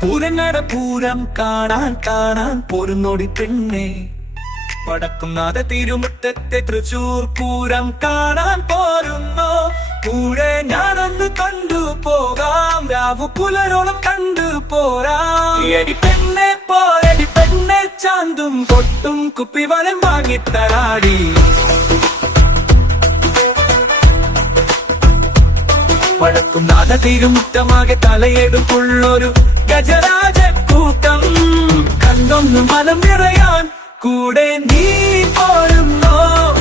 പൂരങ്ങട പൂരം കാണാൻ കാണാൻ പോരുന്നോടി പെണ്ണെ, വടക്കുന്നാഥ തിരുമുറ്റത്തെ തൃശൂർ പൂരം കാണാൻ പോരുന്നോ? കൂടെ ഞാനൊന്ന് കണ്ടുപോകാം, രാവു പുലരോളം കണ്ടുപോരാം. എടി പെണ്ണെ പോരടി പെണ്ണെ, ചാന്തും പൊട്ടും കുപ്പിവലം വാങ്ങിത്തരാടി. വടക്കുന്നാഥ തിരുമുറ്റമാകെ തലയെടുപ്പുള്ളൊരു ഗജരാജ കൂട്ടം, കണ്ടൊന്ന് മനം നിറയാൻ കൂടെ നീ പോരുന്നോ?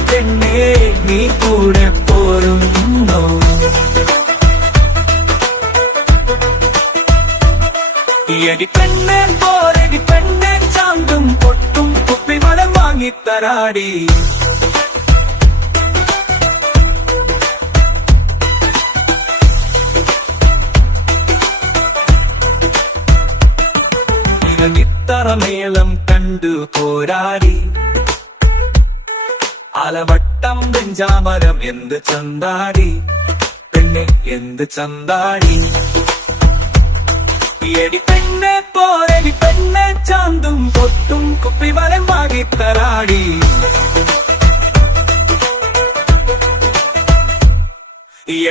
പെണ്ണേ നീ കൂടെ പോരുന്നോ? എടി പെണ്ണെ പോരടി പെണ്ണെ, ചാന്തും പൊട്ടും കുപ്പിവലം വാങ്ങിത്തരാടി. നിത്തറമേളം കണ്ടു പോരാടി, അലവട്ടം വെഞ്ചാമരം എന്ത് ചന്താടി, പെണ്ണെ എന്ത് ചന്താടി. എടി പെണ്ണെ പോരടി പെണ്ണെ, ചാന്തും പൊട്ടും കുപ്പിവലം വാങ്ങിത്തരാടി.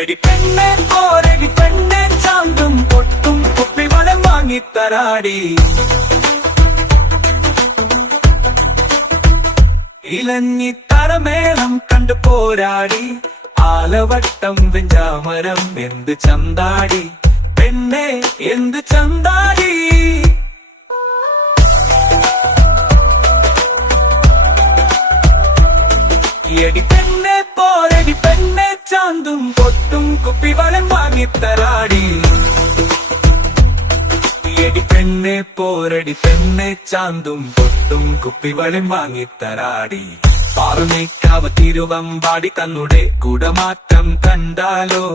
എടി പെണ്ണെ പോരടി പെണ്ണെ, ചാന്തും പൊട്ടും കുപ്പിവലം വാങ്ങിത്തരാടി. ഇലഞ്ഞിത്തറമേളം കണ്ടു പോരാടി, ആലവട്ടം വെഞ്ചാമരം എന്ത് ചന്താടി, പെണ്ണെ എന്ത് ചന്താടി. എടി പെണ്ണെ പോരടി പെണ്ണെ, ചാന്തും പൊട്ടും കുപ്പിവലം വാങ്ങിത്തരാടി. എടി പെണ്ണെ പോരടി പെണ്ണെ, ചാന്തും പൊട്ടും കുപ്പിവലം വാങ്ങിത്തരാടി. പാറുമേക്കാവ് തിരുവമ്പാടി തന്നുടെ കുടമാറ്റം കണ്ടാലോ?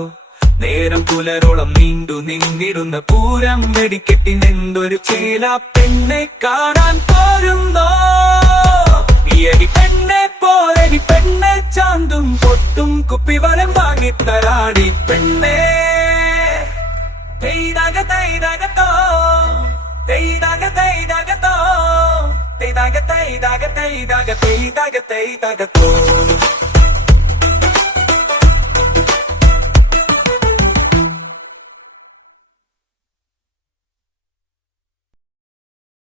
നേരം പുലരോളം നീണ്ടു നിന്നിടുന്ന പൂരം വെടിക്കെട്ടിനെന്തൊരു ചേല, പെണ്ണെ കാണാൻ പോരുന്നോ? എടി പെണ്ണെ പോരടി പെണ്ണെ, ചാന്തും പൊട്ടും കുപ്പിവലം വാങ്ങിത്തരാടി. പെണ്ണെ തൈദാഗ തൈദാഗത്തോ, തൈദാഗ തൈദാഗത്തോ, തൈദാഗ തൈദാഗ തൈദാഗ തൈദാഗ തൈദാഗത്തോ.